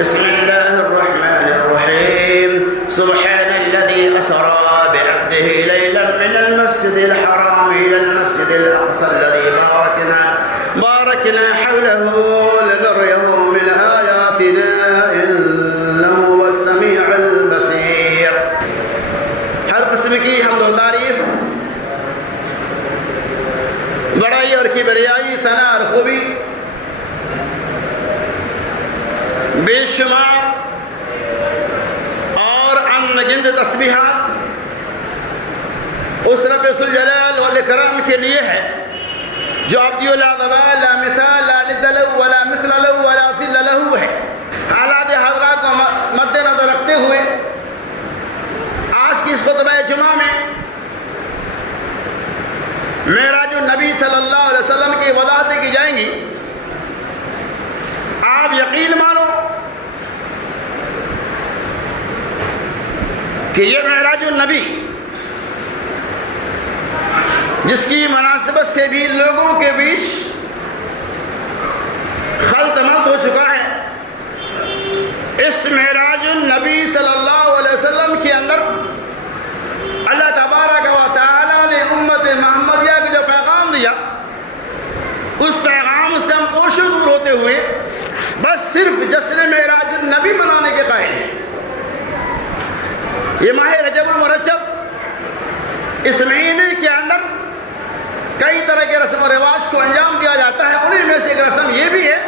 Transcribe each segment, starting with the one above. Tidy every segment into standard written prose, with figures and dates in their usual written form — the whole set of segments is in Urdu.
بسم الله الرحمن الرحيم سبحان الذي أسرى بعبده ليلا من المسجد الحرام إلى المسجد الأقصى الذي باركنا حوله لنريه من آياتنا إنه هو السميع البصير. ہر قسم کی حمد و تعریف، بڑائی اور کبریائی، ثنا اور خوبی، بے شمار اور انگنت تسبیحات اس رب ذوالجلال والاکرام کے لیے ہے جو عبدی لا ضوال لا مثال لا ند له ولا مثل له ولا ظل له ہے. حالات حاضرات کو مد نظر رکھتے ہوئے آج کی اس خطبہ جمعہ میں معراج النبی صلی اللہ علیہ وسلم کی وضاحتیں کی جائیں گی. آپ یقین مانو کہ یہ معراج النبی جس کی مناسبت سے بھی لوگوں کے بیچ خلط ملط ہو چکا ہے، اس معراج النبی صلی اللہ علیہ وسلم کے اندر اللہ تبارک و تعالی نے امت محمدیہ کے جو پیغام دیا، اس پیغام سے ہم کوشش دور ہوتے ہوئے بس صرف جشن معراج النبی منانے کے قائل ہیں. یہ ماہ رجب المرجب، اس مہینے کے اندر کئی طرح کے رسم و رواج کو انجام دیا جاتا ہے. انہیں میں سے ایک رسم یہ بھی ہے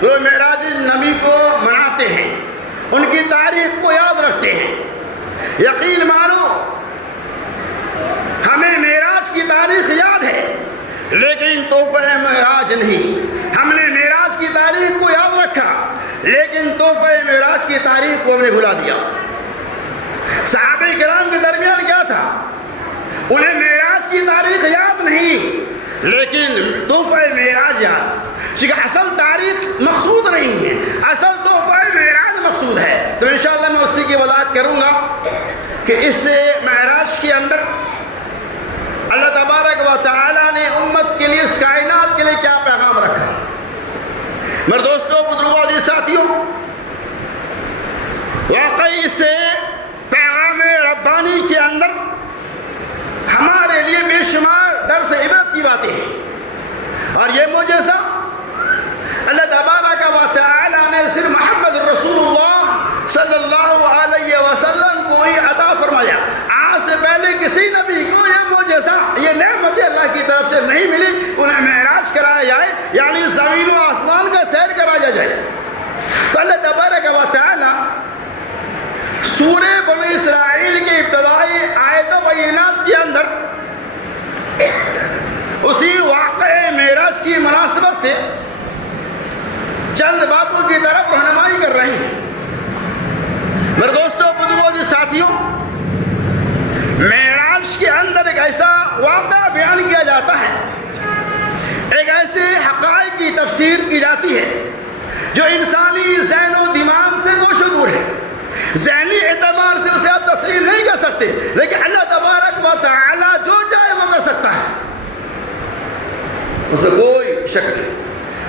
کہ وہ معراج النبی کو مناتے ہیں، ان کی تاریخ کو یاد رکھتے ہیں. یقین مانو ہمیں معراج کی تاریخ یاد ہے لیکن تحفہ معراج نہیں. ہم نے معراج کی تاریخ کو یاد رکھا لیکن تحفہ معراج کی تاریخ کو ہم نے بھلا دیا. صحابہ کرام کے درمیان کیا تھا؟ انہیں معراج کی تاریخ یاد نہیں لیکن تحفہ معراج یاد. چونکہ اصل تاریخ مقصود نہیں ہے، اصل تحفہ معراج مقصود ہے. تو انشاءاللہ میں اسی کی وضاحت کروں گا کہ اس معراج کے اندر اللہ تبارک و تعالی نے امت کے لیے، اس کائنات کے لیے کیا پیغام رکھا. میرے دوستوں، بزرگوں اور ساتھیوں، واقعی اس پیغام ربانی کے اندر ہمارے لیے بے شمار درس عبرت کی باتیں ہیں. اور یہ معجزہ اللہ تبارک و تعالی نے صرف محمد رسول اللہ صلی اللہ علیہ وسلم کو ہی عطا فرمایا. آج سے پہلے کسی نبی کو یہ معجزہ، یہ نعمت اللہ کی طرف سے نہیں ملی. انہیں معراج کرایا جائے، یعنی زمین و آسمان کا سیر کرایا جائے. تو اللہ تبارک و تعالی سورہ بنی اسرائیل کے ابتدائی آیت و بینات کے اندر اسی واقعہ معراج کی مناسبت سے چند باتوں کی طرف رہنمائی کر رہے ہیں. میرے دوستوں، بزرگوں اور ساتھیوں، معراج کے اندر ایک ایسا واقعہ بیان کیا جاتا ہے، ایک ایسے حقائق کی تفسیر کی جاتی ہے جو انسانی ذہن و دماغ سے گوشہ دور ہے. ذہنی اعتبار سے اسے آپ تسلیم نہیں کر سکتے لیکن اللہ تبارک و تعالی جو چاہے وہ کر سکتا ہے، اس میں کوئی شک نہیں.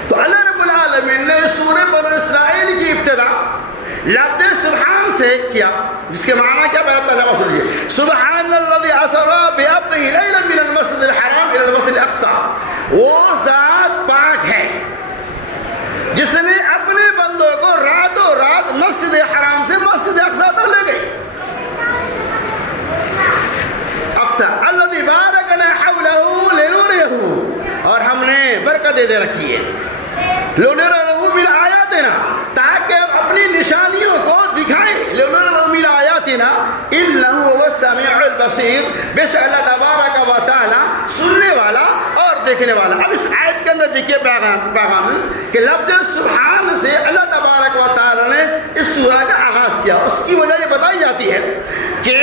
تو اللہ رب العالمین نے سورہ بنی اسرائیل کی ابتدا لفظ سبحان سے کیا، جس کے معنی کیا بیان ترجمہ سنیے. سبحان الذی اسری بعبدہ لیلا من المسجد الحرام الی المسجد الاقصی. وہ ذات پاک ہے جس نے اپنے بندوں کو راتوں رات مسجد حرام سے مسجد اقصی تک لے گئی. اقصی الذی بارکنا حولہ لنریہ، اور ہم نے برکت دے رکھی ہے لنریہ من آیاتنا، تاکہ ہم اپنی نشانیوں کو دکھائیں. لنریہ من آیاتنا انہ هو السمیع البصیر، بے شک اللہ تبارک و تعالی سننے والا اور دیکھنے والا. اب اس آیت کے اندر دیکھیے پیغام کہ لفظ سبحان سے اللہ تبارک و تعالی نے اس سورہ کا آغاز کیا. اس کی وجہ یہ بتائی جاتی ہے کہ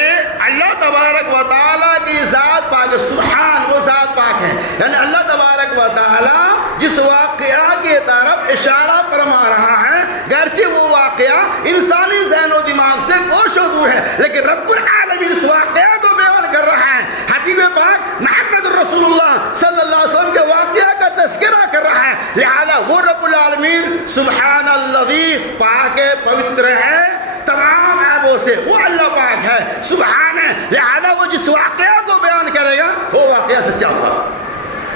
اللہ تبارک و تعالی کی ذات پاک، سبحان وہ ذات پاک ہے، یعنی اللہ تبارک و تعالی جس واقعہ کی طرف اشارہ فرما رہا ہے، گرچہ وہ واقعہ انسانی ذہن و دماغ سے گوشہ دور ہے لیکن رب العالمین اس واقعہ کو بیان کر رہا ہے. حبیب پاک محمد رسول اللہ صلی اللہ علیہ وسلم کے واقعہ کا تذکرہ کر رہا ہے، لہذا وہ رب العالمین سبحان الذی پاک پوتر ہے تمام عیبوں سے، وہ اللہ پاک ہے سبحان ہے، لہذا وہ جس واقعہ کو بیان کرے گا وہ واقعہ سچا ہوگا،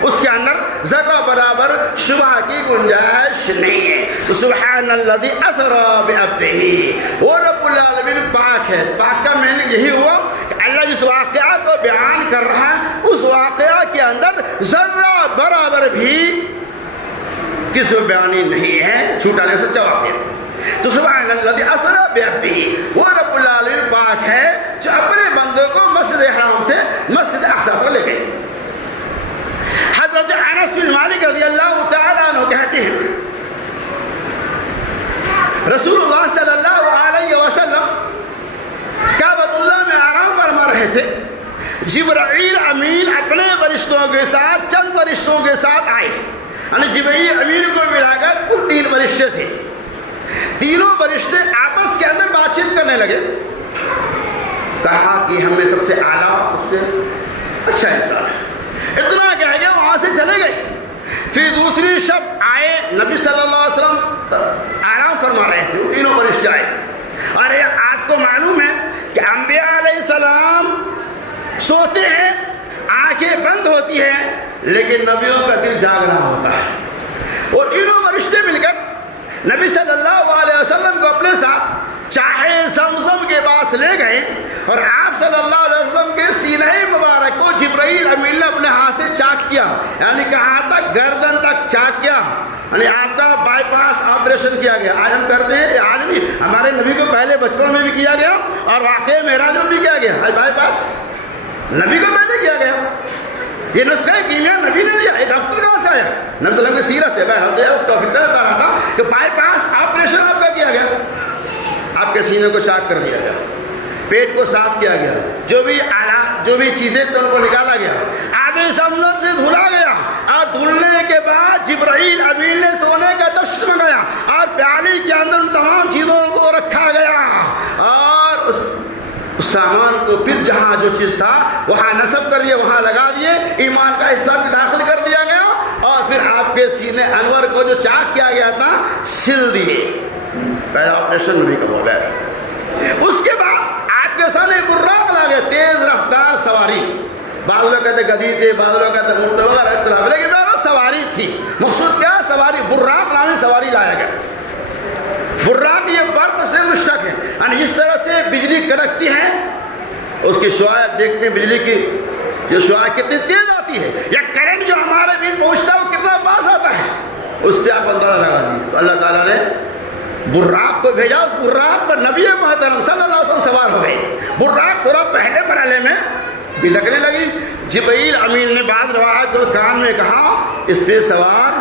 اس کے اندر ذرہ برابر شبہ کی گنجائش نہیں ہے۔ تو سبحان الذی اسری بعبدہ، وہ رب العالمین پاک ہے۔ پاک کا معنی یہی ہوا کہ اللہ جس واقعہ کو بیان کر رہا ہے اس واقعہ کے اندر ذرہ برابر بھی کسی بیانی نہیں ہے، جھوٹا نہیں، سچا واقعہ۔ تو سبحان الذی اسری بعبدہ، وہ رب العالمین پاک ہے جو اپنے بندوں کو مسجد حرام سے مسجد اقصی کو لے گئے۔ حضرت انس بن مالک رضی اللہ تعالیٰ عنہ کہتے ہیں رسول اللہ صلی اللہ علیہ وسلم کعبۃ اللہ میں آرام فرما رہے تھے، جبرائیل امین اپنے فرشتوں کے ساتھ چند فرشتوں کے ساتھ آئے، یعنی جبرائیل امین کو ملا کر وہ 3 فرشتے تھے۔ تینوں فرشتے آپس کے اندر بات چیت کرنے لگے، کہا کہ ہم میں سب سے اعلیٰ سب سے اچھا انسان ہے، اتنا کہہ گیا وہاں سے چلے گئے۔ پھر دوسری شب آئے، نبی صلی اللہ علیہ وسلم آرام فرما رہے تھے، وہ تینوں فرشتے آئے۔ اور آپ کو معلوم ہے کہ انبیاء علیہ السلام سوتے ہیں، آنکھیں بند ہوتی ہیں، لیکن نبیوں کا دل جاگ رہا ہوتا ہے۔ وہ تینوں فرشتے مل کر نبی صلی اللہ علیہ وسلم کو اپنے ساتھ چاہے زمزم کے پاس لے گئے، اور آپ صلی اللہ علیہ وسلم کے سینہ مبارک کو جبرائیل امین نے اپنے ہاتھ سے چاک کیا، یعنی کہاں تک گردن تک چاک کیا، یعنی آپ کا بائی پاس آپریشن کیا گیا۔ آج ہم کرتے ہیں، آج نہیں، ہمارے نبی کو پہلے بچپن میں بھی کیا گیا اور واقعہ معراج میں بھی کیا گیا، آج بائی پاس نبی کو پہلے کیا گیا۔ یہ نسخہ کیمیا نبی نے دیا، یہ ڈاکٹر کہاں سے آیا؟ نبی صلی اللہ علیہ وسلم کی سیرت ہے، میں توفیق بتا رہا تھا کہ بائی پاس آپریشن آپ کا کیا گیا، آپ کے سینے کو چاک کر دیا گیا، پیٹ کو صاف کیا گیا، جو بھی آلات جو بھی چیزیں تھیں ان کو نکالا گیا، آب زمزم سے دھلا گیا، اور دھلنے کے بعد جبرائیل امین نے سونے کا دشت منگایا اور پیالی کے اندر ان تمام چیزوں کو رکھا گیا، اور اس سامان کو پھر جہاں جو چیز تھا وہاں نصب کر دیا، وہاں لگا دیے، ایمان کا حصہ بھی داخل کر دیا گیا، اور پھر آپ کے سینے انور کو جو چاک کیا گیا تھا سل دیے۔ پہلا آپریشن نبی کا ہو گیا۔ اس کے بعد آپ کے سامنے براق لاگے، تیز رفتار سواری، بعض لوگ کہتے گدھی تھے، بعض لوگ کہتے اونٹ وغیرہ اختلاف، لیکن بہرحال سواری تھی۔ مقصود کیا؟ سواری، براق نامی سواری لایا گیا۔ براق یہ برق سے مشتق ہے، یعنی جس طرح سے بجلی کڑکتی ہے اس کی شعاع دیکھتے ہیں، بجلی کی جو شعاع کتنی تیز آتی ہے، یا کرنٹ جو ہمارے بیچ پہنچتا ہے وہ کتنا پاس آتا ہے، اس سے آپ اندازہ لگا دیجیے۔ تو اللہ تعالیٰ نے براق کو بھیجا، اس براق پر نبی محترم صلی اللہ علیہ وسلم سوار ہو گئے۔ براق تھوڑا پہلے مرحلے میں بھی لگنے لگی، جبرائیل امین نے بعض روایت کو کان میں کہا اس پہ سوار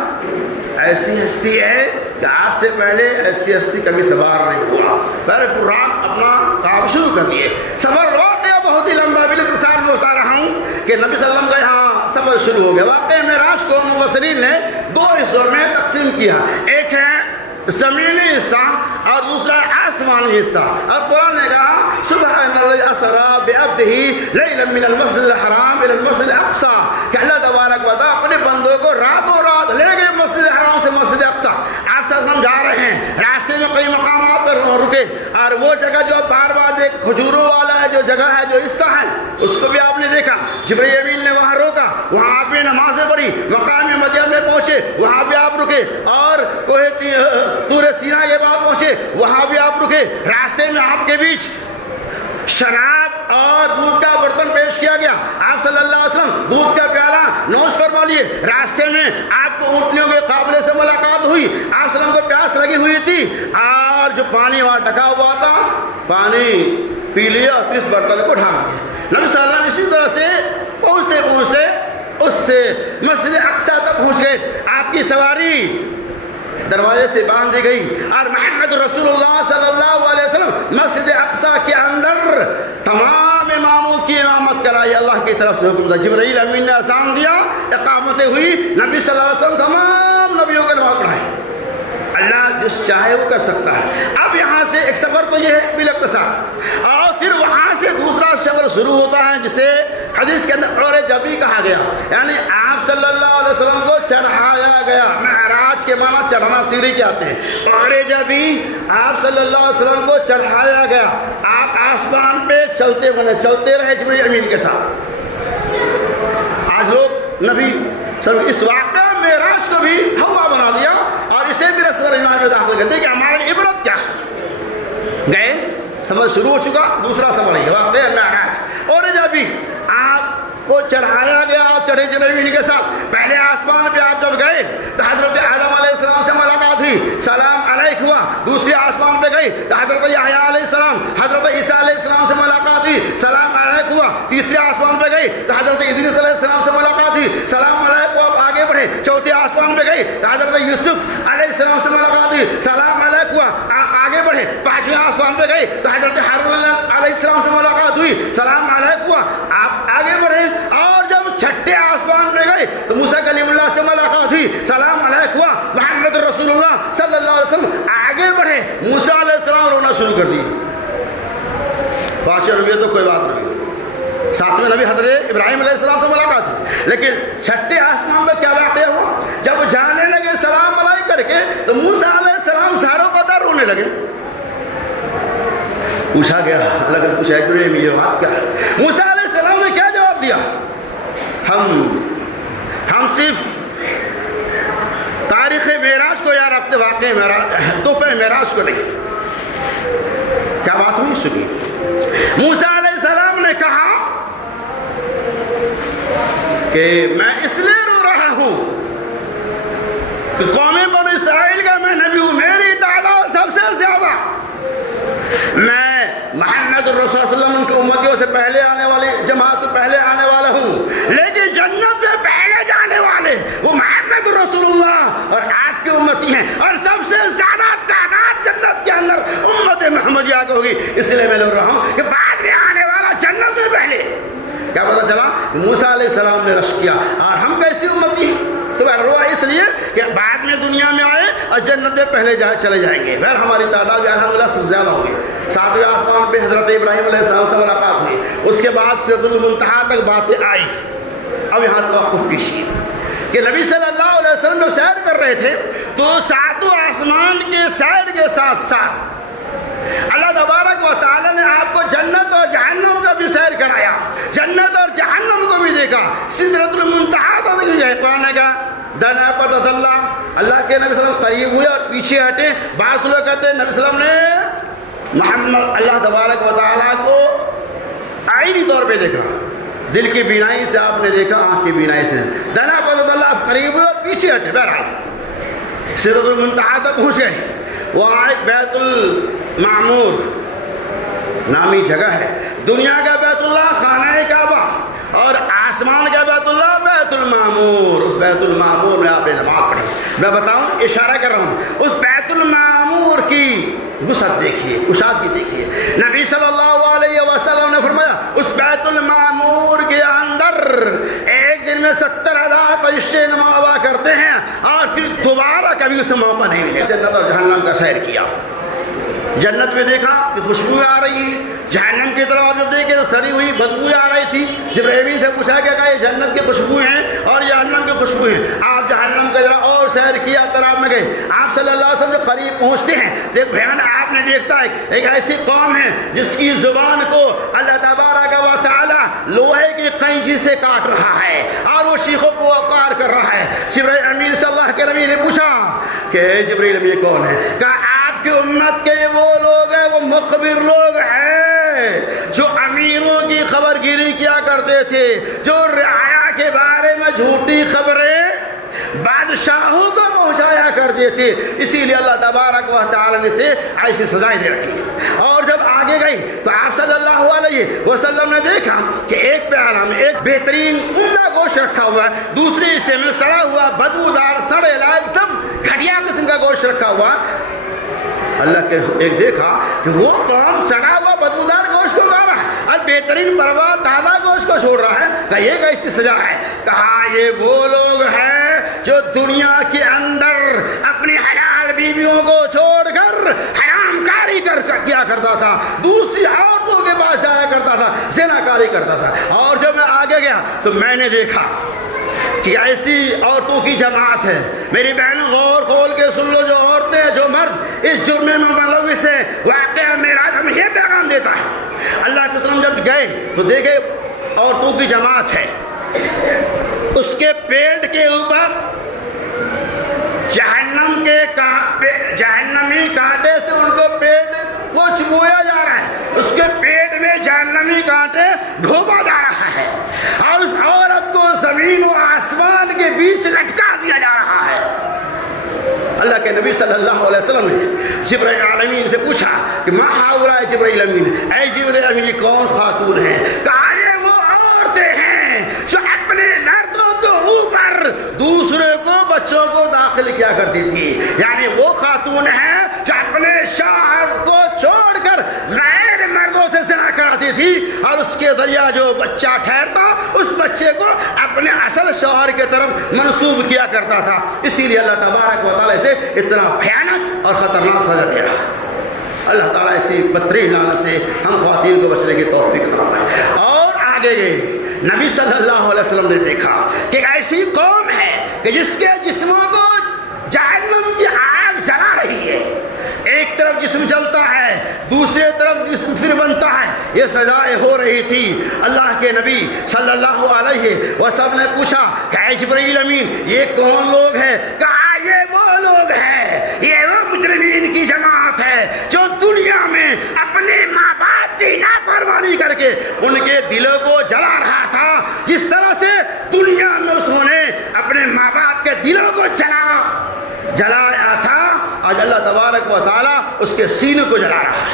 ایسی ہستی ہے کہ آج سے پہلے ایسی ہستی کبھی سوار نہیں ہوا۔ پہلے براق اپنا کام شروع کر دیے۔ سفر واقعہ بہت ہی لمبا، باختصار میں بتا رہا ہوں کہ نبی صلی اللہ علیہ وسلم کا یہاں سفر شروع ہو گیا۔ واقعہ معراج کو مفسرین نے 2 حصوں میں تقسیم کیا، ایک ہے زمینی حصہ اور دوسرا آسمانی حصہ، اور قرآن نے کہا سبحان الذی اسری بعبدہ لیلا من المسجد الحرام الی المسجد الاقصی، کہ اللہ تبارک و تعالیٰ اپنے بندوں کو راتوں رات لے گئے مسجد حرام سے مسجد اقصی۔ آپ سے ہم جا رہے ہیں، راستے میں کئی مقامات پر رکے، اور وہ جگہ جو بار بار دیکھ کھجوروں والا ہے جو جگہ ہے جو حصہ ہے اس کو بھی آپ نے دیکھا، جبرائیل امین نے وہاں روکا، وہاں آپ نے نمازیں پڑھی، مقام مدین میں پہنچے وہاں بھی آپ رکے، اور کوہ طور سینا کے بعد پہنچے وہاں بھی آپ رکے، راستے میں آپ کے بیچ شراب اور دودھ کا برتن پیش کیا گیا، آپ صلی اللہ علیہ وسلم دودھ کا پیالہ نوش فرما لیے، راستے میں آپ کو اونٹنیوں کے قافلے سے ملاقات ہوئی، آپ صلی اللہ علیہ وسلم کو پیاس لگی ہوئی تھی، اور جو پانی وہاں ڈھکا ہوا تھا پانی پی لیا، پھر اس برتن کو اٹھا لیا۔ نبی صلی اللہ علیہ وسلم اسی طرح سے پہنچتے پہنچتے اس سے مسجد اقصی تک پہنچ گئے، آپ کی سواری دروازے سے باندھ دی گئی، اور محمد رسول اللہ صلی اللہ علیہ وسلم مسجد اقصی کے اندر تمام اماموں کی امامت کرائی، اللہ کی طرف سے حکم تھا، جبرائیل امین نے اذان دیا، اقامتیں ہوئی، نبی صلی اللہ علیہ وسلم تمام نبیوں کو نماز پڑھائی۔ اللہ جس چاہے وہ کر سکتا ہے۔ اب یہاں سے ایک سفر تو یہ ہے بالاختصار، اور پھر وہاں سے دوسرا سفر شروع ہوتا ہے جسے حدیث کے اندر اور جبی کہا گیا، یعنی آپ صلی اللہ علیہ وسلم کو چڑھایا گیا۔ معراج کے معنی چڑھنا سیڑھی کے آتے ہیں، اور جبی آپ صلی اللہ علیہ وسلم کو چڑھایا گیا، آپ آسمان پہ چلتے رہے جبریل امین کے ساتھ۔ آج لوگ نبی اس واقعہ معراج کو بھی ہوا بنا دیا اور اسے بھی رسول اللہ میں داخل کر دیا کہ ہماری عبرت کیا ہے۔ گئے، سفر شروع ہو چکا، دوسرا سفر ہے واقعہ معراج، اور جبھی آپ کو چڑھایا گیا، آپ چڑھے جبریل کے ساتھ۔ پہلے آسمان پہ آپ جب گئے تو حضرت آدم علیہ السلام سے ملاقات ہوئی، سلام علیک ہوا۔ دوسرے آسمان پہ گئے تو حضرت یحییٰ علیہ السلام، حضرت عیسیٰ علیہ السلام سے ملاقات ہوئی، سلام علیک ہوا۔ تیسرے آسمان پہ گئے تو حضرت ادریس علیہ السلام سے ملاقات ہوئی، سلام علیک ہوا۔ آپ آگے بڑھے، چوتھے آسمان پہ گئے تو حضرت یوسف علیہ السلام سے ملاقات ہوئی، سلام علیک ہوا۔ آپ آگے بڑھے، پانچویں آسمان پہ گئے تو حضرت ہارون علیہ السلام سے ملاقات ہوئی، سلام علیک ہوا۔ آپ آگے بڑھے، اور جب چھٹے آسمان پہ گئے تو موسیٰ کلیم اللہ سے ملاقات ہوئی، سلام علیک ہوا۔ محمد رسول اللہ صلی اللہ علیہ وسلم آگے بڑھے، موسیٰ علیہ السلام رونا شروع کر دیے۔ پانچویں نبی تو کوئی بات نہیں، ساتویں نبی حضرت ابراہیم علیہ السلام سے ملاقات ہوئی، لیکن چھٹے آسمان میں کیا واقعہ ہوا؟ جب جانے لگے سلام علیک کر کے تو موسیٰ علیہ السلام زاروں قدر رونے لگے۔ پوچھا گیا، اللہ کا پوچھا ابراہیم یہ بات کیا ہے؟ موسیٰ علیہ السلام نے کیا جواب دیا؟ ہم صرف تاریخ معراج کو یاد رکھتے، واقعہ معراج، تحفہ معراج کو نہیں۔ کیا بات ہوئی سنی؟ موسیٰ علیہ السلام نے کہا کہ میں اس لیے رو رہا ہوں کہ قوم بنی اسرائیل کا میں نبی ہوں، میری تعداد سب سے زیادہ، میں محمد الرسول صلی اللہ علیہ وسلم ان کی امتیوں سے پہلے آنے والی جماعت پہلے آنے والا ہوں، لیکن جنت میں پہلے جانے والے وہ محمد رسول اللہ اور آپ کی امتی ہیں، اور سب سے زیادہ تعداد جنت کے اندر امت محمدیہ کی ہوگی، اس لیے میں لوگ رہا ہوں کہ بعد میں آنے والا جنت میں پہلے۔ کیا پتا چلا؟ موسیٰ علیہ السلام نے رشک کیا، اور ہم کیسی امتی ہیں؟ تو روا اس لیے کہ بعد میں دنیا میں آئے اور جنت میں پہلے چلے جائیں گے۔ بہر ہماری تعداد الحمدللہ سے زیادہ ہوگی۔ ساتویں آسمان پہ حضرت ابراہیم علیہ السلام سے ملاقات ہوئی، اس کے بعد سدرۃ المنتہا تک باتیں آئی۔ اب یہاں توقف کیجیے کہ نبی صلی اللہ علیہ وسلم جو سیر کر رہے تھے تو ساتوں آسمان کے سیر کے ساتھ ساتھ اللہ تبارک و تعالی نے آپ کو جنت اور جہنم کا بھی سیر کرایا، جنت اور جہنم کو بھی دیکھا، سدرۃ المنتہا تک گئے۔ قرآن کا دنا پتہ اللہ کے نبی صلی اللہ علیہ وسلم قریب ہوئے اور پیچھے ہٹے۔ بعض لوگ کہتے ہیں نبی صلی اللہ علیہ وسلم نے محمد اللہ تبارک و تعالیٰ کو آئینی طور پہ دیکھا، دل کی بینائی سے آپ نے دیکھا، آنکھ کی بینائی سے دنا پتہ اللہ قریب ہوئے اور پیچھے ہٹے۔ بہرحال سدرۃ المنتہا تک پہنچ گئے۔ وہاں ایک بیت المعمور نامی جگہ ہے، دنیا کا بیت اللہ خانہ کعبہ اور آسمان کا بیت اللہ بیت المعمور۔ اس بیت المعمور میں آپ نے نماز پڑھی۔ میں بتاؤں، اشارہ کر رہا ہوں، اس بیت المعمور کی وسعت دیکھیے، کشادگی دیکھیے۔ نبی صلی اللہ علیہ وسلم نے فرمایا اس بیت المعمور کے اندر ایک دن میں 70,000 فرشتے نماز ادا کرتے ہیں اور پھر دوبارہ کبھی اسے موقع نہیں ملے۔ جنت اور جہنم کا سیر کیا، جنت میں دیکھا کہ خوشبوئیں آ رہی ہیں، جہنم کی طرف آپ جب دیکھے تو سڑی ہوئی بدبوئیں آ رہی تھی۔ جبرائیل سے پوچھا گیا کہ یہ جنت کی خوشبوئیں ہیں اور جہنم کی خوشبوئیں ہیں۔ آپ جہنم کا ذرا اور سیر کیا، طرف میں گئے۔ آپ صلی اللہ علیہ وسلم جب قریب پہنچتے ہیں دیکھ بھیان آپ نے دیکھتا ہے ایک ایسی قوم ہے جس کی زبان کو اللہ تبارک و تعالی لوہے کی قینچی سے کاٹ رہا ہے اور وہ شیخوں کو وقار کر رہا ہے۔ جبرائیل امین صلی اللہ کے نبی نے پوچھا کہ جبرائیل امین کون ہے؟ کہا آپ کی امت کے وہ لوگ ہیں، وہ مخبر لوگ ہیں جو امیروں کی خبر گیری کیا کرتے تھے، جو رعایا کے بارے میں جھوٹی خبریں بادشاہوں کو پہنچایا کرتے تھے۔ اسی لیے اللہ تبارک و تعالی نے سے ایسی سزائیں دے رکھی۔ اور جب آگے گئی تو آپ صلی اللہ علیہ وسلم نے دیکھا کہ ایک پیالہ میں ایک بہترین عمدہ گوشت رکھا ہوا ہے، دوسرے حصے میں سڑا ہوا بدبودار سڑے لا ایک دم گھٹیا قسم کا گوشت رکھا ہوا۔ اللہ کے ایک دیکھا کہ وہ قوم سڑا ہوا بدبودار گوشت کو کھا رہا ہے اور بہترین پروا تازہ گوشت کو چھوڑ رہا ہے۔ کہا یہ کیسی سزا ہے؟ کہا یہ وہ لوگ ہیں جو دنیا کے اندر اپنی حلال بیویوں کو چھوڑ کر حرام کاری کیا کیا کرتا تھا، دوسری عورتوں کے پاس جایا کرتا تھا، زنا کاری کرتا تھا۔ اور جب میں آگے گیا تو میں نے دیکھا کہ ایسی عورتوں کی جماعت ہے۔ میری بہنوں غور کھول کے سن لو، جو عورتیں جو مرد اس جرم میں ملوث ہیں، واقعہ معراج ہمیں یہ پیغام دیتا ہے۔ اللہ کے رسول جب گئے تو دیکھے عورتوں کی جماعت ہے، اس کے پیٹ کے اوپر جہنمی کانٹے سے ان کو پیٹ کو چبویا جا رہا ہے، اس کے پیٹ میں جہنمی کانٹے ڈھوبا جا رہا ہے، اور اس عورت کو زمین و آسمان کے بیچ لٹکا دیا جا رہا ہے۔ اللہ کے نبی صلی اللہ علیہ وسلم نے جبرائیل امین سے پوچھا کہ ما ہؤلاء جبرائیل امین، اے جبرائیل امین یہ کون خاتون ہیں؟ کہا یہ وہ عورتیں ہیں جو اپنے مردوں کو اوپر دوسرے کو بچوں کو داخل کیا کرتی تھی، یعنی وہ خاتون ہیں جو اپنے شوہر کو چھوڑ کر غیر مردوں سے زنا کراتی تھی، اور اس کے ذریعہ جو بچہ ٹھہرتا اس بچے کو اپنے اصل شوہر کی طرف منسوب کیا کرتا تھا۔ اسی لیے اللہ تبارک و تعالیٰ سے اتنا بھیانک اور خطرناک سزا دے رہا ہے۔ اللہ تعالیٰ اسی بدترین لعنت سے ہم خواتین کو بچنے کی توفیق عطا فرمائے۔ اور آگے گئے نبی صلی اللہ علیہ وسلم نے دیکھا کہ ایسی قوم ہے کہ جس کے جسموں کو جہنم کی آگ جلا رہی ہے، ایک طرف جسم جلتا ہے، دوسری طرف جسم پھر بنتا ہے، یہ سزائیں ہو رہی تھی۔ اللہ کے نبی صلی اللہ علیہ وسلم نے پوچھا کہ اے جبرائیل امین یہ کون لوگ ہیں؟ کہا یہ وہ لوگ ہیں، یہ وہ مجرمین کی جماعت ہے جو دنیا میں اپنے ماں باپ کی نافرمانی کر کے ان کے دلوں کو جلا رہا تھا، جس طرح سے دنیا میں اس نے اپنے ماں باپ کے دلوں کو جلایا تھا، آج اللہ تبارک و تعالیٰ اس کے سینے کو جلا رہا ہے۔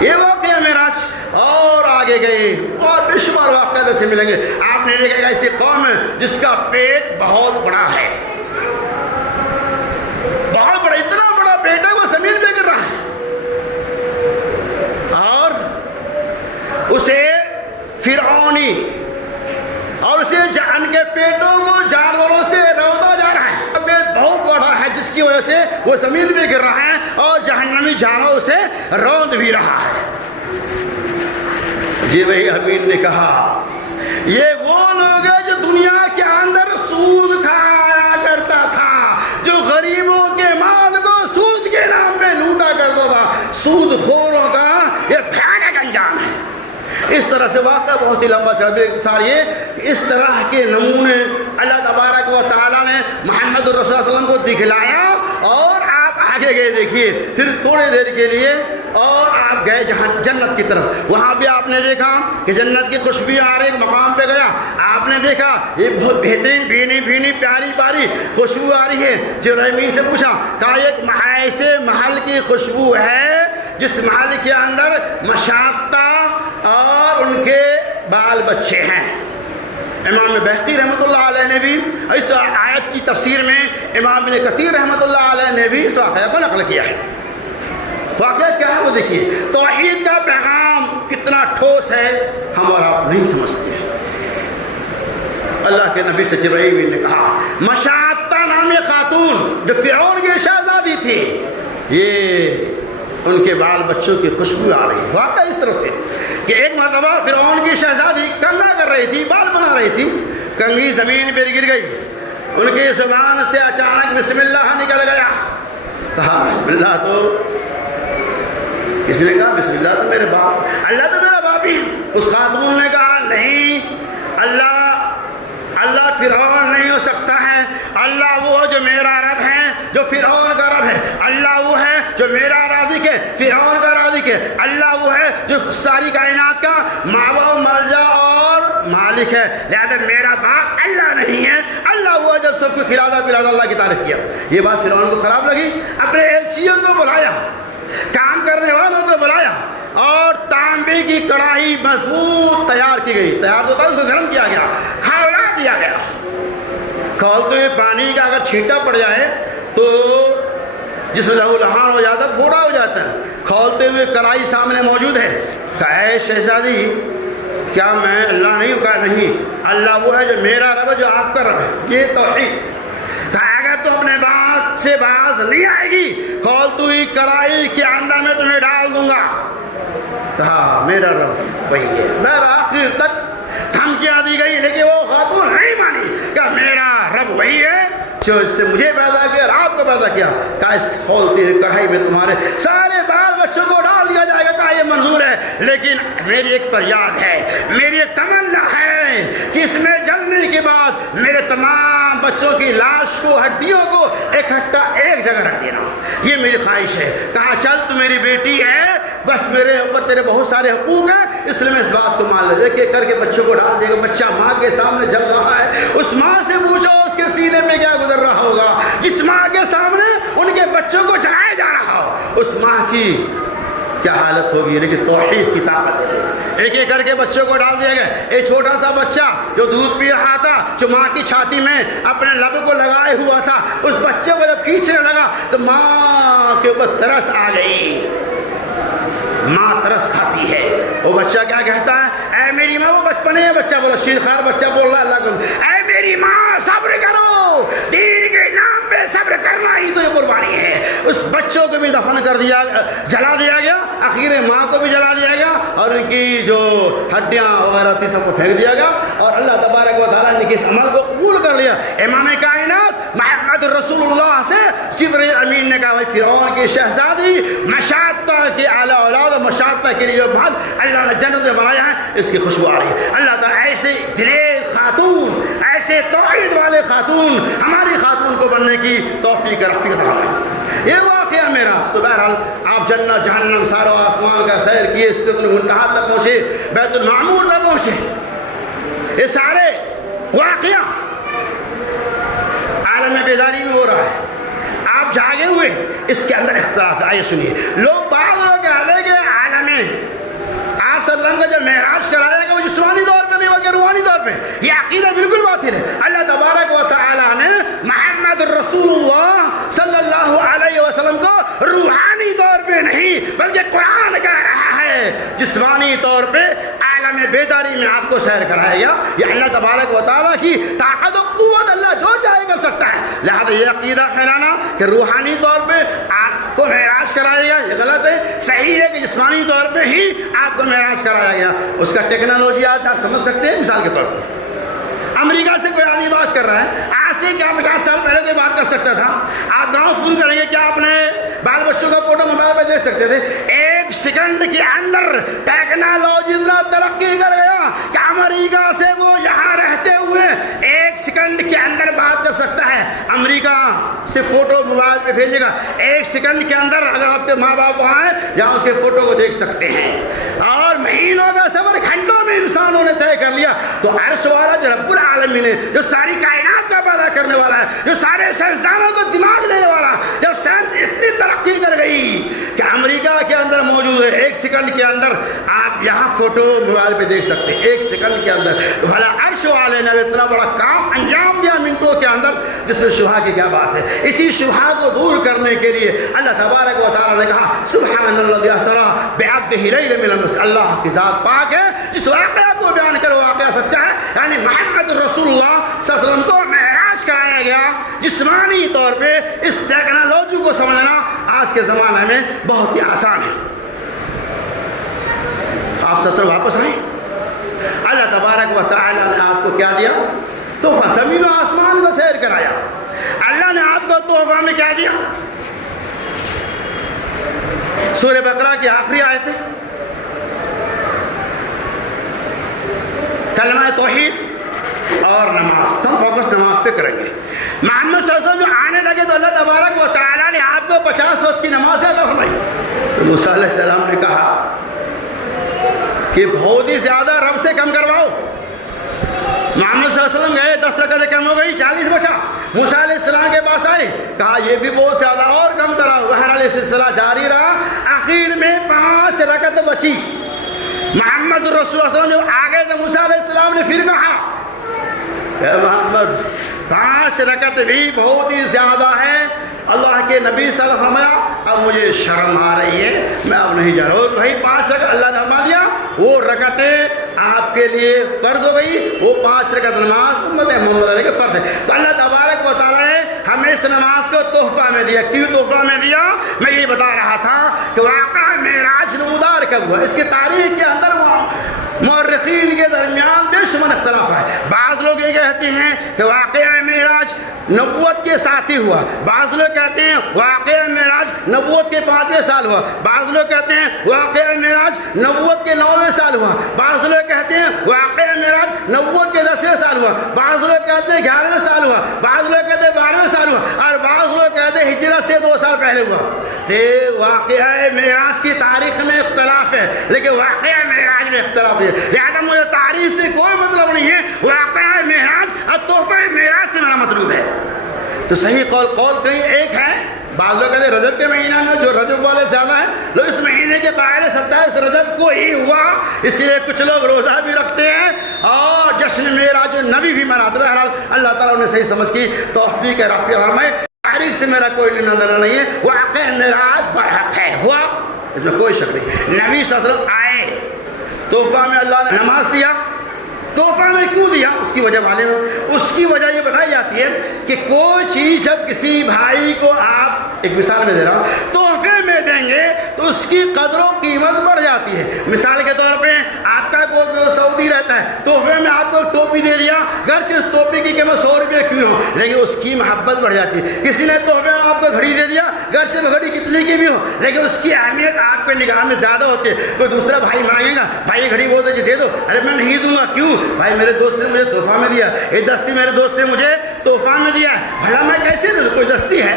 یہ واقعہ معراج۔ اور آگے گئے اور بے شمار واقعات سے ملیں گے۔ آپ نے دیکھا ایسی قوم ہے جس کا پیٹ بہت بڑا ہے، بہت بڑا، اتنا بڑا پیٹ ہے وہ زمین پہ گر رہا ہے، اور اسے فرعونی اور اسے ان کے پیٹوں کو جانوروں سے روندا جا رہا ہے۔ پیٹ بہت بڑا ہے جس کی وجہ سے وہ زمین پہ گر رہا ہے اور جہنمی جانوروں سے روند بھی رہا ہے۔ جبرائیل امین نے کہا یہ وہ لوگ ہیں جو دنیا کے اندر سود کھایا کرتا تھا، جو غریبوں کے مال کو سود کے نام پہ لوٹا کرتا تھا۔ سود خوروں کا یہ بھیانک انجام ہے۔ اس طرح سے واقعہ بہت ہی لمبا چل اس طرح کے نمونے اللہ تبارک و تعالیٰ نے محمد الرسول صلی اللہ علیہ وسلم کو دکھلایا، اور آپ آگے گئے دیکھیے پھر تھوڑے دیر کے لیے، اور آپ گئے جنت کی طرف، وہاں بھی آپ نے دیکھا کہ جنت کی خوشبو آ رہی، ایک مقام پہ گیا، آپ نے دیکھا یہ بہت بہترین بھینی بھینی پیاری پیاری خوشبو آ رہی ہے۔ جبرائیل امین سے پوچھا کہ ایک ایسے محل کی خوشبو ہے جس محل کے اندر مشاطہ اور ان کے بال بچے ہیں۔ امام بہقی رحمۃ اللہ علیہ نے بھی اس آیت کی تفسیر میں، امام ابن کثیر رحمۃ اللہ علیہ نے بھی اس واقعہ کو نقل کیا ہے۔ واقعہ کیا ہے وہ دیکھیے، توحید کا پیغام کتنا ٹھوس ہے ہم اور آپ نہیں سمجھتے۔ اللہ کے نبی سے جبرائیل نے کہا مشاطہ نامی خاتون جو فرعون کی شہزادی تھی، یہ ان کے بال بچوں کی خوشبو آ رہی ہے۔ واقعہ اس طرح سے کہ ایک مرتبہ فرعون کی شہزادی کنگھا کر رہی تھی، بال بنا رہی تھی، کنگھی زمین پر گر گئی، ان کی زبان سے اچانک بسم اللہ نکل گیا۔ کہا بسم اللہ، تو کسی نے کہا بسم اللہ تو میرے باپ، اللہ تو میرا باپ ہی۔ اس خاتون نے کہا نہیں، اللہ فرعون نہیں ہو سکتا ہے، اللہ وہ جو میرا رب ہے جو فرعون کا رب ہے، اللہ وہ ہے جو میرا رازق ہے فرعون کا رازق ہے، اللہ وہ ہے جو ساری کائنات کا ماوا و ملجا اور مالک ہے، لہذا میرا باپ اللہ نہیں ہے، اللہ وہ ہے جب سب کو کھلاتا پلاتا۔ اللہ کی تعریف کیا۔ یہ بات فرعون کو خراب لگی، اپنے ایلچیوں کو بلایا، کام کرنے والوں کو بلایا، اور تانبے کی کڑاہی مضبوط تیار کی گئی، تیار ہوتا ہے اس کو گرم کیا گیا، کھولا دیا گیا۔ کھولتے ہوئے پانی کا اگر چھینٹا پڑ جائے تو جس میں لہو لہان ہو جاتا ہے، پھوڑا ہو جاتا ہے۔ کھولتے ہوئے کڑاہی سامنے موجود ہے، کہا اے شہزادی کیا میں اللہ نہیں ہوں؟ کہا نہیں، اللہ وہ ہے جو میرا رب ہے جو آپ کا رب ہے۔ یہ توحید۔ کہا اگر تو اپنے بات سے باز نہیں آئے گی، کھولتی ہوئی کڑاہی کے اندر میں تمہیں ڈال کہا میرا رب وہی ہے. میرا آخر تک دھمکیاں دی گئی لیکن وہ خاتون نہیں مانی کہ میرا رب وہی ہے جو اس سے مجھے پیدا کیا اور آپ کو پیدا کیا. کہا اس کھولتی ہوئی کڑھائی میں تمہارے سارے بال بچوں کو ڈال دیا جائے گا. کہا یہ منظور ہے لیکن میری ایک فریاد ہے, میری ایک تمنا ہے کہ اس میں جلنے کے بعد میرے تمام بچوں کی لاش کو, ہڈیوں کو اکٹھا ایک جگہ رکھ دینا, یہ میری خواہش ہے. کہا چل تو میری بیٹی ہے, بس میرے اوپر تیرے بہت سارے حقوق ہیں اس لیے میں اس بات کو مان لے. ایک ایک کر کے بچوں کو ڈال دے گا. بچہ ماں کے سامنے جل رہا ہے. اس ماں سے پوچھو اس کے سینے پہ کیا گزر رہا ہوگا جس ماں کے سامنے ان کے بچوں کو جلایا جا رہا ہو. اس ماں کی کیا حالت ہوگی. لیکن توحید کی طاقت ہے. ایک ایک کر کے بچوں کو ڈال دیا گیا. ایک چھوٹا سا بچہ جو دودھ پی رہا تھا, جو ماں کی چھاتی میں اپنے لب کو لگائے ہوا تھا, اس بچے کو جب کھینچنے لگا تو ماں کے اوپر ترس آ گئی. ماں ترس کھاتی ہے. وہ بچہ کیا کہتا ہے, اے میری ماں. وہ بچپنے بچہ بولا, شیرخوار بچہ بول رہا ہے اللہ کو, اے میری ماں صبر کرو, دین کے نام پہ صبر کرنا ہی تو یہ قربانی ہے. اس بچوں کو بھی دفن کر دیا, جلا دیا گیا. آخر ماں کو بھی جلا دیا گیا اور ان کی جو ہڈیاں وغیرہ تھی سب کو پھینک دیا گیا. اور اللہ تبارک و تعالیٰ نے اس عمل کو قبول کر لیا. امام کائنات محمد رسول اللہ سے جبرائیل امین نے کہا, بھائی فرعون کی شہزادی مشاطہ کے اعلیٰ اولاد, مشاطہ کے لیے جو محل اللہ نے جنت میں بنایا ہے اس کی خوشبو آ رہی ہے. اللہ تعالیٰ ایسے دلیر خاتون, ایسے توحید والے خاتون, ہماری خاتون کو بننے کی توفیق رفیق رہا ہے. یہ واقعہ میرا. تو بہرحال آپ جنت جہنم سارا آسمان کا سیر کیے, سدرۃ المنتہا تک پہنچے, بیت المعمور تک پہنچے. یہ سارے واقعہ عالم بیداری میں ہو رہا ہے. آپ جاگے ہوئے, اس کے اندر اختلاف. آئیے سنیے. لوگ بعض لوگ کہتے کہ عالم آپ صلی اللہ علیہ وسلم کا جو معراج کرایا گیا وہ جسمانی طور پہ نہیں بلکہ روحانی طور پہ. یہ عقیدہ بالکل باطل ہے. اللہ تبارک و تعالیٰ نے محمد رسول اللہ صلی اللہ علیہ وسلم کو روحانی طور پہ نہیں بلکہ قرآن کہہ رہا ہے جسمانی طور پہ عالم بیداری میں آپ کو سیر کرایا گیا. یہ اللہ تبارک و تعالیٰ کی طاقت و قوت, اللہ جو چاہے کر سکتا ہے. لہذا یہ عقیدہ پھیلانا کہ روحانی طور پہ آپ کو معراج کرایا گیا یہ غلط ہے. صحیح ہے کہ جسمانی طور پہ ہی آپ کو معراج کرایا گیا. اس کا ٹیکنالوجی آج آپ سمجھ سکتے ہیں. مثال کے طور پر امریکہ سے کوئی آدمی بات کر رہا ہے, آج سے کیا 50 سال پہلے کوئی بات کر سکتا تھا. آپ گاؤں فون کریں گے, کیا اپنے بال بچوں کا فوٹو موبائل پہ دیکھ سکتے تھے. ایک سیکنڈ کے اندر ٹیکنالوجی اتنا ترقی کر گیا کہ امریکہ سے وہ یہاں رہتے ہوئے ایک سیکنڈ کے اندر بات کر سکتا ہے. امریکہ سے فوٹو موبائل پہ بھیجے گا, ایک سیکنڈ کے اندر اگر آپ کے ماں باپ وہاں ہیں جہاں اس کے فوٹو کو دیکھ سکتے ہیں. اور مہینوں کا سفر گھنٹوں میں انسانوں نے طے کر لیا. تو عرش والا جو رب العالمین ہے, جو ساری کائنات کا پیدا کرنے والا ہے, جو سارے سائنسدانوں کو دماغ دینے والا, جب سائنس اتنی ترقی کر گئی کہ امریکہ کے اندر موجود ہے, ایک سیکنڈ کے اندر آپ یہاں فوٹو موبائل پہ دیکھ سکتے ہیں, ایک سیکنڈ کے اندر. تو بھلا عرش والے نے اتنا بڑا کام انجام دیا منٹوں کے اندر, جس میں شبہ کی کیا بات ہے. اسی شبہ کو دور کرنے کے لیے اللہ تبارک و تعالیٰ نے کہا سبحان الذی اسری بعبدہ لیلا من المسجد. اللہ کی ذات پاک ہے جس واقعہ کو بیان کرو واقعہ سچا ہے. یعنی محمد رسول اللہ صلی اللہ علیہ وسلم کو معراج کرایا گیا جسمانی طور پہ. اس ٹیکنالوجی کو سمجھنا آج کے زمانے میں بہت ہی آسان ہے. آپ سسر واپس آئیں, اللہ تبارک و تعالیٰ نے آپ کو کیا دیا تحفہ, زمین و آسمان کو سیر کرایا. اللہ نے آپ کو تحفہ میں کیا دیا, سورہ بقرہ کی آخری آیتیں, کلمہ توحید اور نماز. ہم فوکس نماز پہ کریں گے. محمد صلی اللہ علیہ وسلم جو آنے لگے تو اللہ تبارک و تعالیٰ نے آپ کو 50 وقت کی نماز عطا فرمائی. تو موسیٰ علیہ السلام نے کہا کہ بہت ہی زیادہ رب سے کم کرواؤ. محمد صلی اللہ علیہ وسلم گئے, 10 رکعتیں کم ہو گئی, 40 بچا. موسیٰ علیہ السلام کے پاس آئے, کہا یہ بھی بہت زیادہ اور کم کراؤ. بہرحال سلسلہ جاری رہا. آخر میں 5 رکعت بچی. محمد رسول اللہ علیہ وسلم جب آگے تو موسیٰ علیہ السلام نے پھر کہا اے محمد 5 رکعت بھی بہت ہی زیادہ ہے. اللہ کے نبی صلی اللہ علیہ وسلم, اب مجھے شرم آ رہی ہے, میں اب نہیں جا رہا. بھائی 5 رکعت اللہ نے فرما دیا, وہ رکعتیں آپ کے لیے فرض ہو گئی. وہ 5 رکعت نماز امت محمد علیہ کے فرض ہے. تو اللہ تبارک و تعالیٰ نے ہمیں اس نماز کو تحفہ میں دیا. کیوں تحفہ میں دیا؟ میں یہ بتا رہا تھا کہ واقعہ معراج نمودار کب ہوا، اس کی تاریخ کے اندر مورخین کے درمیان بے شمار اختلاف ہے۔ بعض لوگ یہ کہتے ہیں کہ واقعہ معراج نبوت کے ساتھ ہی ہوا، بعض لوگ کہتے ہیں واقعہ معراج نبوت کے 5ویں سال ہوا، بعض لوگ کہتے ہیں واقعہ معراج نبوت کے 9ویں سال ہوا، بعض لوگ کہتے ہیں واقعہ معراج نبوت کے 10ویں سال ہوا، بعض لوگ کہتے ہیں 11ویں سال ہوا، بعض لوگ کہتے ہیں 12ویں سال ہوا، اور بعض لوگ کہتے ہیں ہجرت سے 2 سال پہلے ہوا۔ واقعہ معراج کی تاریخ میں اختلاف ہے، لیکن واقعہ معراج میں اختلاف نہیں ہے، لہذا مجھے تاریخ سے کوئی مطلب نہیں ہے، واقعہ معراج اور تحفہ معراج سے میرا مطلوب ہے۔ تو صحیح قول کہیں ایک ہے، بعض لوگ کہتے ہیں رجب کے مہینہ میں، جو رجب والے زیادہ ہیں لوگ اس مہینے کے قائل 27 رجب کو ہی ہوا، اس لیے کچھ لوگ روزہ بھی رکھتے ہیں اور جشن معراج نبی بھی مناتے ہیں۔ بہرحال اللہ تعالیٰ نے صحیح سمجھ کی توفیق رفیع فرمائے۔ تاریخ سے میرا کوئی لینا دینا نہیں ہے، واقعہ معراج برحق ہے، ہوا، اس میں کوئی شک نہیں۔ نبی صلی اللہ علیہ وسلم آئے، تحفہ میں اللہ نے نماز دیا، تحفہ میں کیوں دیا اس کی وجہ معلوم ہے۔ اس کی وجہ یہ بتائی جاتی ہے کہ کوئی چیز جب کسی بھائی کو آپ، ایک مثال میں دے رہا ہوں، تحفے میں دیں گے تو اس کی قدر و قیمت بڑھ جاتی ہے۔ مثال کے طور پہ آپ کا کوئی سعودی رہتا ہے، تحفے میں آپ کو ٹوپی دے دیا، گرچہ اس ٹوپی کی قیمت 100 روپے کیوں ہو، لیکن اس کی محبت بڑھ جاتی ہے۔ کسی نے تحفے میں آپ کو گھڑی دے دیا، گرچہ وہ گھڑی کتنے کی بھی ہو، لیکن اس کی اہمیت آپ کے نگاہ میں زیادہ ہوتی ہے۔ کوئی دوسرا بھائی مانگے گا، بھائی یہ گھڑی بہت ہے، دے دو، ارے میں نہیں دوں گا، کیوں؟ بھائی میرے دوست نے مجھے تحفہ میں دیا، یہ دستی میرے دوست نے مجھے تحفہ میں دیا، بھلا میں کیسے دے دوں؟ کوئی دستی ہے،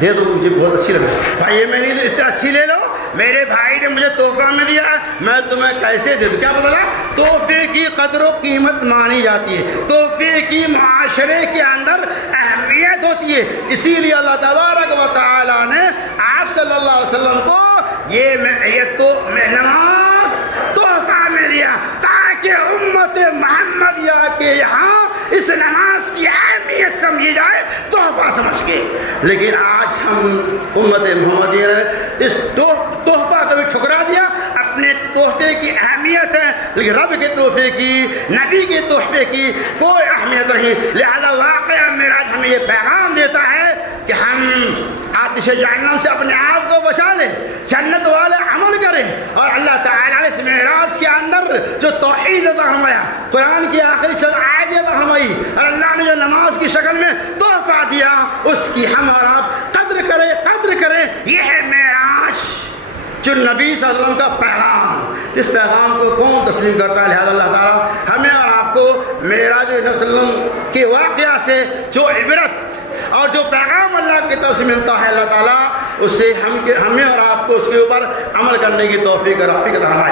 دے دو، مجھے بہت اچھی لگی، بھائی یہ میں نہیں دوں، اس سے اچھی لے لو، میرے بھائی نے مجھے تحفہ میں دیا، میں تمہیں کیسے دے دوں؟ کیا پتہ لگا؟ تحفے کی قدر و قیمت مانی جاتی ہے، تحفے کی معاشرے کے اندر اہمیت ہوتی ہے۔ اسی لیے اللہ تبارک و تعالیٰ نے آپ صلی اللہ علیہ وسلم کو یہ تو نماز تحفہ میں دیا، تاکہ امت محمدیہ کے یہاں اس نماز کی اہمیت سمجھی جائے، تحفہ سمجھ کے۔ لیکن آج ہم امت محمدیہ نے اس تحفہ کو بھی ٹھکرا دیا، اپنے تحفے کی اہمیت ہے لیکن رب کے تحفے کی، نبی کے تحفے کی کوئی اہمیت نہیں۔ لہذا واقعہ معراج ہمیں یہ پیغام دیتا ہے کہ ہم آتش جہنم سے اپنے آپ کو بچا لیں، جنت والے عمل کریں، اور اللہ تعالیٰ نے اس معراج کے اندر جو توحید عطا فرمایا، قرآن کی آخری چند آیتیں عطا فرمائی، اور اللہ نے جو نماز کی شکل میں تحفہ دیا، اس کی ہم اور آپ قدر کریں۔ یہ ہے معراج، جو نبی صلی اللہ علیہ وسلم کا پیغام، اس پیغام کو کون تسلیم کرتا ہے؟ لہذا اللہ تعالیٰ ہمیں اور آپ کو معراج نبی صلی اللہ علیہ وسلم کے واقعہ سے جو عبرت اور جو پیغام اللہ کی طرف سے ملتا ہے، اللہ تعالیٰ اس سے ہمیں اور آپ کو اس کے اوپر عمل کرنے کی توفیق رفیق فرمائے۔